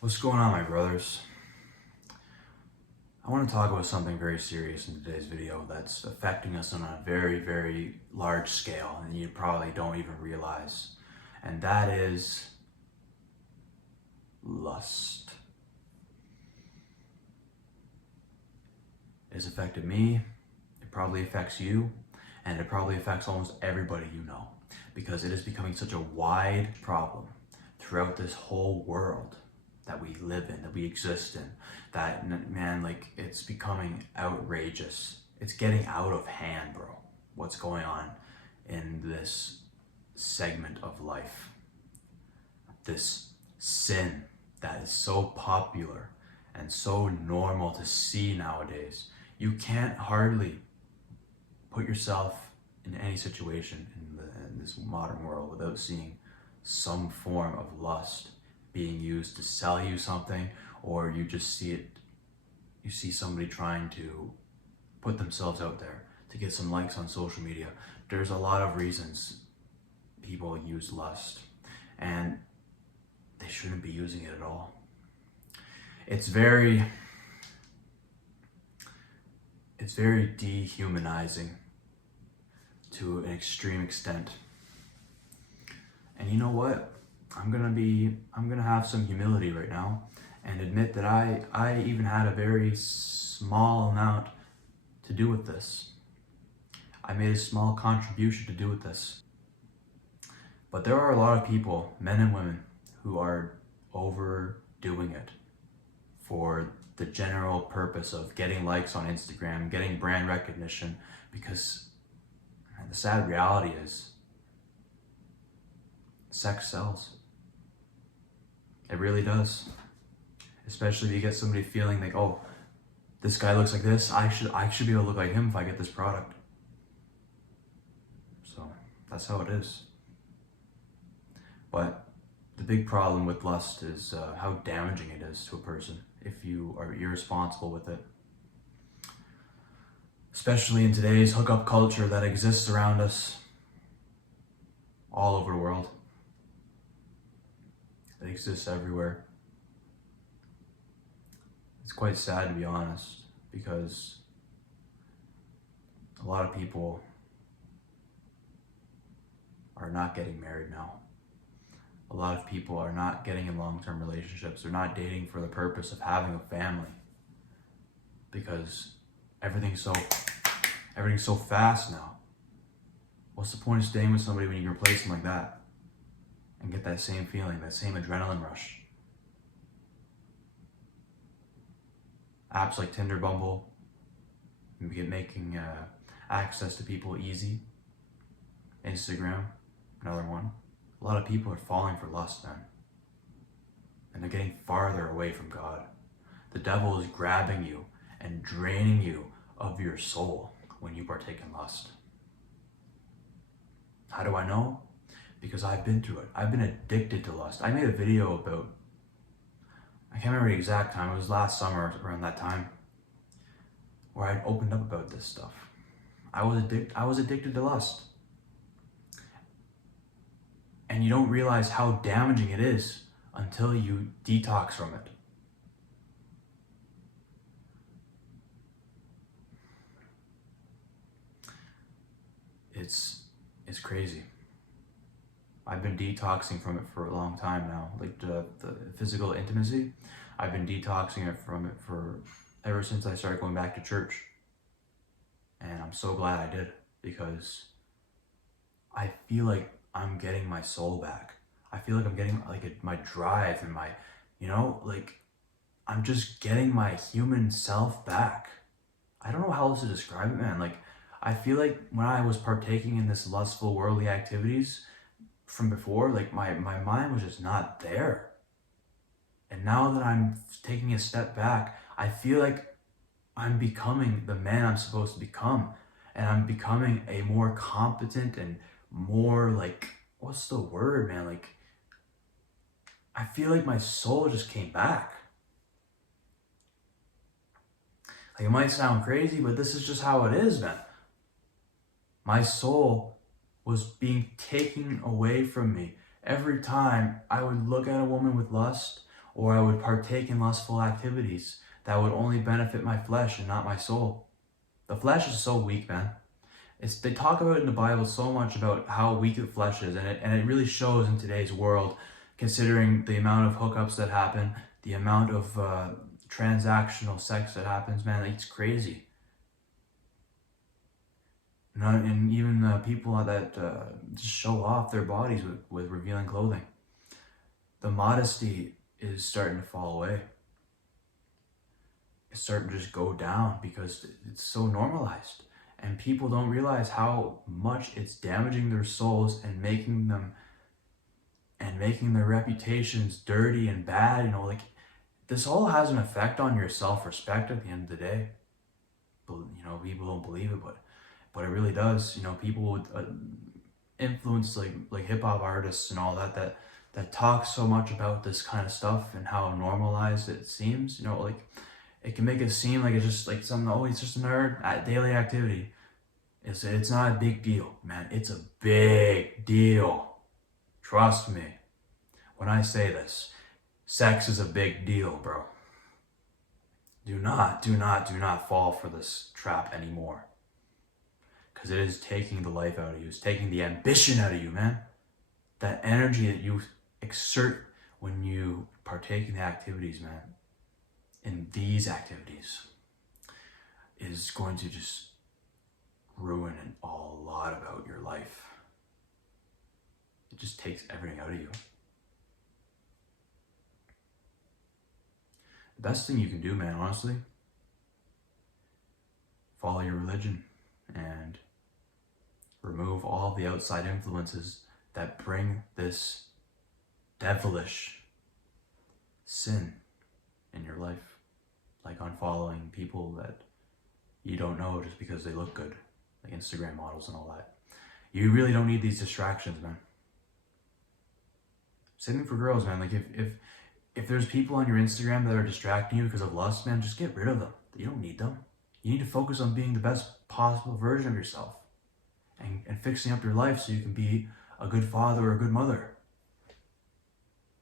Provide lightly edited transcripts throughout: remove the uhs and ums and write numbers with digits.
What's going on, my brothers? I want to talk about something very serious in today's video that's affecting us on a very, very large scale, and you probably don't even realize. And that is lust. It has affected me, it probably affects you, and it probably affects almost everybody you know, because it is becoming such a wide problem throughout this whole world that we live in, that we exist in, that, man, like, it's becoming outrageous. It's getting out of hand, bro. What's going on in this segment of life? This sin that is so popular and so normal to see nowadays. You can't hardly put yourself in any situation in this modern world without seeing some form of lust being used to sell you something, or you just see it, you see somebody trying to put themselves out there to get some likes on social media. There's a lot of reasons people use lust, and they shouldn't be using it at all. It's very dehumanizing to an extreme extent. And you know what? I'm gonna have some humility right now and admit that I even had a very small amount to do with this. I made a small contribution to do with this. But there are a lot of people, men and women, who are overdoing it for the general purpose of getting likes on Instagram, getting brand recognition, because the sad reality is sex sells. It really does. Especially if you get somebody feeling like, oh, this guy looks like this, I should be able to look like him if I get this product. So that's how it is. But the big problem with lust is how damaging it is to a person if you are irresponsible with it. Especially in today's hookup culture that exists around us all over the world. It exists everywhere. It's quite sad, to be honest, because a lot of people are not getting married now. A lot of people are not getting in long-term relationships. They're not dating for the purpose of having a family, because everything's so fast now. What's the point of staying with somebody when you can replace them like that and get that same feeling, that same adrenaline rush? Apps like Tinder, Bumble, making access to people easy. Instagram, another one. A lot of people are falling for lust, man. And they're getting farther away from God. The devil is grabbing you and draining you of your soul when you partake in lust. How do I know? Because I've been through it. I've been addicted to lust. I made a video about, I can't remember the exact time, it was last summer around that time, where I opened up about this stuff. I was addicted to lust. And you don't realize how damaging it is until you detox from it. It's crazy. I've been detoxing from it for a long time now. Like the physical intimacy, I've been detoxing from it for ever since I started going back to church. And I'm so glad I did, because I feel like I'm getting my soul back. I feel like I'm getting my drive and my, like, I'm just getting my human self back. I don't know how else to describe it, man. Like, I feel like when I was partaking in this lustful worldly activities from before, like my mind was just not there. And now that I'm taking a step back, I feel like I'm becoming the man I'm supposed to become. And I'm becoming a more competent and more, like, what's the word, man? Like, I feel like my soul just came back. Like, it might sound crazy, but this is just how it is, man. My soul was being taken away from me every time I would look at a woman with lust, or I would partake in lustful activities that would only benefit my flesh and not my soul. The flesh is so weak, man. They talk about it in the Bible so much about how weak the flesh is, and it really shows in today's world, considering the amount of hookups that happen, the amount of transactional sex that happens, man. Like, it's crazy. And even people that just show off their bodies with revealing clothing. The modesty is starting to fall away. It's starting to just go down because it's so normalized. And people don't realize how much it's damaging their souls and making their reputations dirty and bad. Like, this all has an effect on your self-respect at the end of the day. People don't believe it, but it really does. People with influence like hip-hop artists and all that talk so much about this kind of stuff and how normalized it seems. Like, it can make it seem like it's just like it's just another daily activity. It's not a big deal, man. It's a big deal. Trust me when I say this. Sex is a big deal, bro. Do not fall for this trap anymore. Because it is taking the life out of you. It's taking the ambition out of you, man. That energy that you exert when you partake in the activities, man, in these activities, is going to just ruin a lot about your life. It just takes everything out of you. The best thing you can do, man, honestly, follow your religion and remove all the outside influences that bring this devilish sin in your life, like unfollowing people that you don't know just because they look good, like Instagram models and all that. You really don't need these distractions, man. Same thing for girls, man. Like, if there's people on your Instagram that are distracting you because of lust, man, just get rid of them. You don't need them. You need to focus on being the best possible version of yourself and fixing up your life so you can be a good father or a good mother.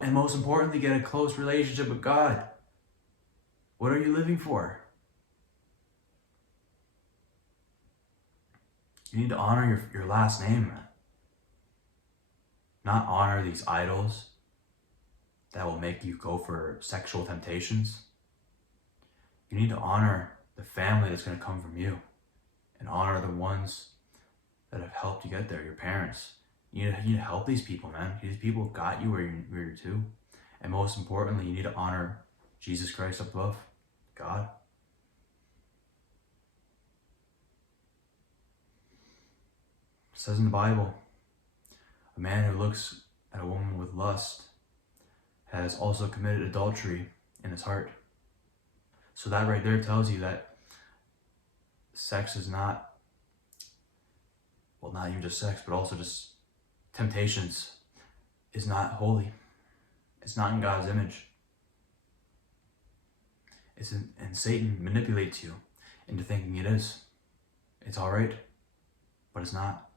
And most importantly, get a close relationship with God. What are you living for? You need to honor your last name, man. Not honor these idols that will make you go for sexual temptations. You need to honor the family that's going to come from you and honor the ones that have helped you get there, your parents. You need to help these people, man. These people got you where you're to. And most importantly, you need to honor Jesus Christ up above, God. It says in the Bible, a man who looks at a woman with lust has also committed adultery in his heart. So that right there tells you that sex is not even just sex, but also just temptations is not holy. It's not in God's image. And Satan manipulates you into thinking it is. It's all right, but it's not.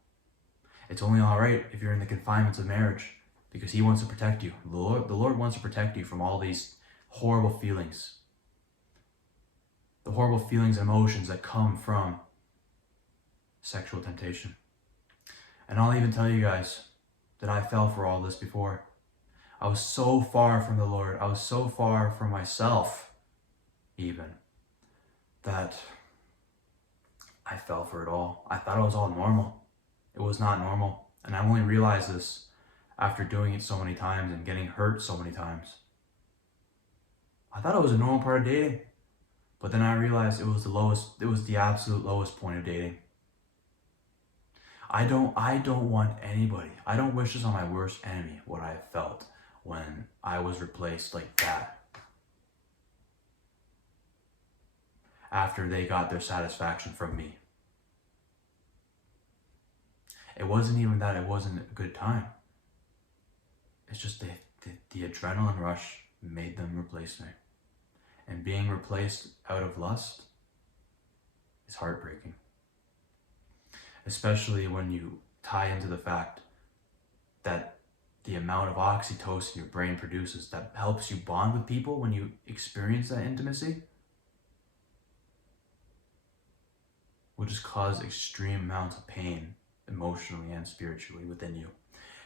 It's only all right if you're in the confinements of marriage, because he wants to protect you. The Lord wants to protect you from all these horrible feelings. The horrible feelings and emotions that come from sexual temptation. And I'll even tell you guys that I fell for all this before. I was so far from the Lord. I was so far from myself, even, that I fell for it all. I thought it was all normal. It was not normal. And I only realized this after doing it so many times and getting hurt so many times. I thought it was a normal part of dating. But then I realized it was the absolute lowest point of dating. I don't want anybody. I don't wish this on my worst enemy, what I felt when I was replaced like that. After they got their satisfaction from me. It wasn't even that it wasn't a good time. It's just the adrenaline rush made them replace me. And being replaced out of lust is heartbreaking. Especially when you tie into the fact that the amount of oxytocin your brain produces that helps you bond with people when you experience that intimacy will just cause extreme amounts of pain emotionally and spiritually within you.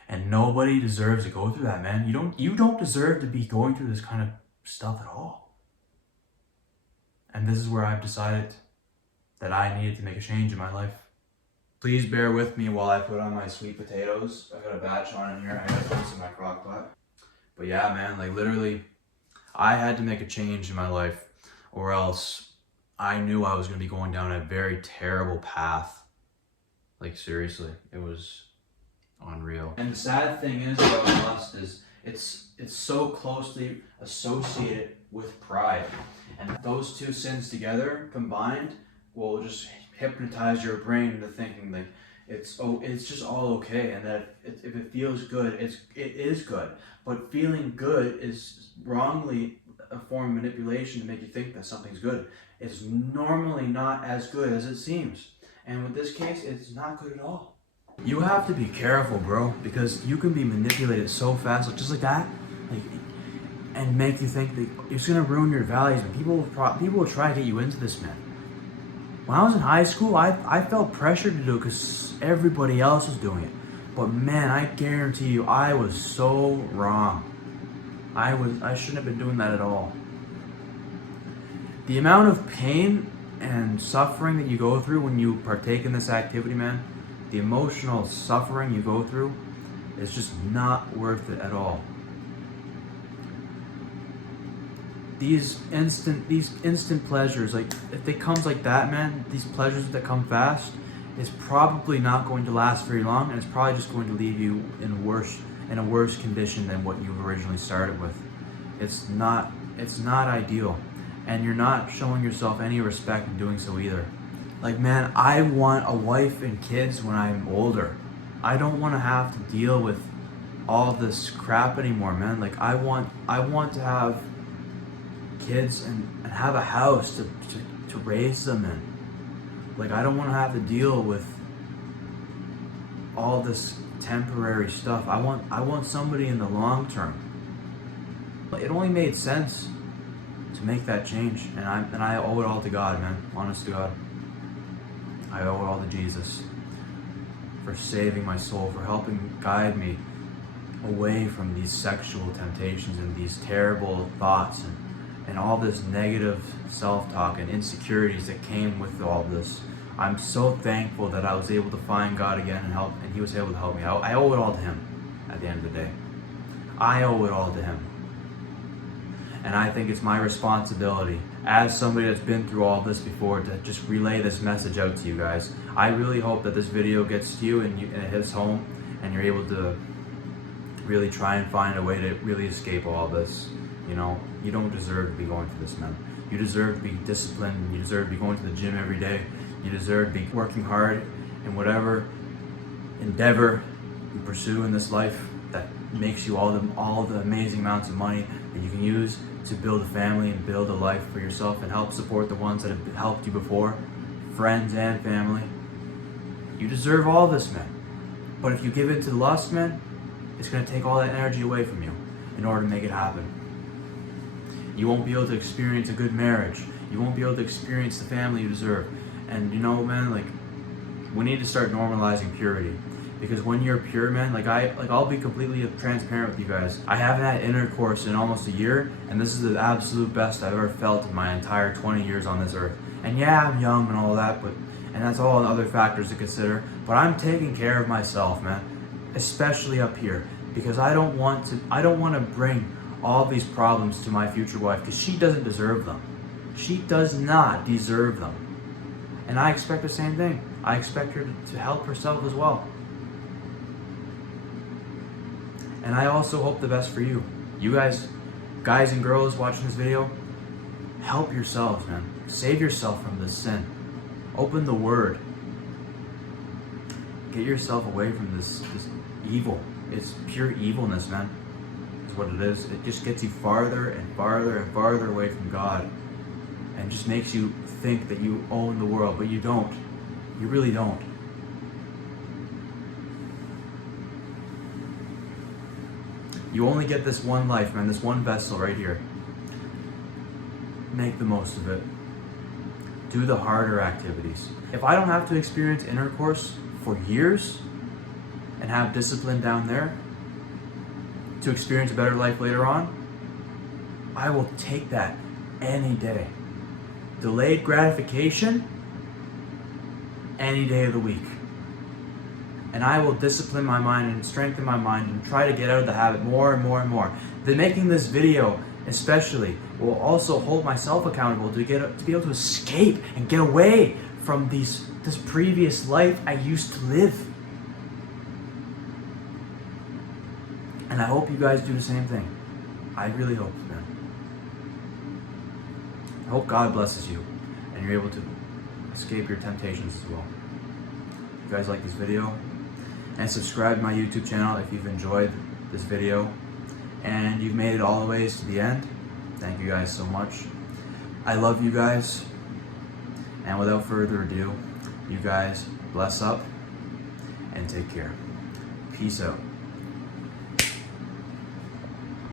And nobody deserves to go through that, man. You don't deserve to be going through this kind of stuff at all. And this is where I've decided that I needed to make a change in my life. Please bear with me while I put on my sweet potatoes. I got a batch on in here. I got this in my crock pot. But yeah, man, like literally, I had to make a change in my life, or else I knew I was going to be going down a very terrible path. Like seriously, it was unreal. And the sad thing is about lust is it's so closely associated with pride. And those two sins together, combined, will just hypnotize your brain into thinking like it's just all okay, and that if it feels good, it is good. But feeling good is wrongly a form of manipulation to make you think that something's good. It's normally not as good as it seems. And with this case, it's not good at all. You have to be careful, bro, because you can be manipulated so fast, like, just like that, like, and make you think that it's gonna ruin your values. And people will try to get you into this, man. When I was in high school, I felt pressured to do it because everybody else was doing it. But man, I guarantee you, I was so wrong. I shouldn't have been doing that at all. The amount of pain and suffering that you go through when you partake in this activity, man, the emotional suffering you go through is just not worth it at all. These instant pleasures, like if it comes like that, man, these pleasures that come fast, is probably not going to last very long, and it's probably just going to leave you in a worse condition than what you originally started with. It's not ideal, and you're not showing yourself any respect in doing so either. Like, man, I want a wife and kids when I'm older. I don't want to have to deal with all this crap anymore, man. Like, I want to have kids and have a house to raise them in. Like, I don't want to have to deal with all this temporary stuff. I want somebody in the long term. It only made sense to make that change, and I owe it all to God, man. Honest to God, I owe it all to Jesus for saving my soul, for helping guide me away from these sexual temptations and these terrible thoughts and all this negative self-talk and insecurities that came with all this. I'm so thankful that I was able to find God again and He was able to help me. I owe it all to Him at the end of the day. I owe it all to Him. And I think it's my responsibility as somebody that's been through all this before to just relay this message out to you guys. I really hope that this video gets to you and it hits home and you're able to really try and find a way to really escape all this. You know, you don't deserve to be going through this, man. You deserve to be disciplined. You deserve to be going to the gym every day. You deserve to be working hard in whatever endeavor you pursue in this life that makes you all the amazing amounts of money that you can use to build a family and build a life for yourself and help support the ones that have helped you before, friends and family. You deserve all this, man. But if you give in to lust, man, it's going to take all that energy away from you in order to make it happen. You won't be able to experience a good marriage. You won't be able to experience the family you deserve. And you know, man, like, we need to start normalizing purity. Because when you're pure, man, I'll be completely transparent with you guys. I haven't had intercourse in almost a year, and this is the absolute best I've ever felt in my entire 20 years on this earth. And yeah, I'm young and all that, and that's all other factors to consider, but I'm taking care of myself, man. Especially up here. Because I don't want to bring all these problems to my future wife, because she doesn't deserve them. She does not deserve them. And I expect the same thing. I expect her to help herself as well. And I also hope the best for you. You guys and girls watching this video, help yourselves, man. Save yourself from this sin. Open the Word. Get yourself away from this evil. It's pure evilness, man. Is what it is. It just gets you farther and farther and farther away from God. And just makes you think that you own the world, but you don't. You really don't. You only get this one life, man, this one vessel right here. Make the most of it. Do the harder activities. If I don't have to experience intercourse for years and have discipline down there to experience a better life later on, I will take that any day. Delayed gratification, any day of the week. And I will discipline my mind and strengthen my mind and try to get out of the habit more and more and more. Then making this video especially will also hold myself accountable to be able to escape and get away from this previous life I used to live. And I hope you guys do the same thing. I really hope, man. I hope God blesses you and you're able to escape your temptations as well. If you guys like this video, and subscribe to my YouTube channel if you've enjoyed this video and you've made it all the ways to the end. Thank you guys so much. I love you guys. And without further ado, you guys bless up and take care. Peace out.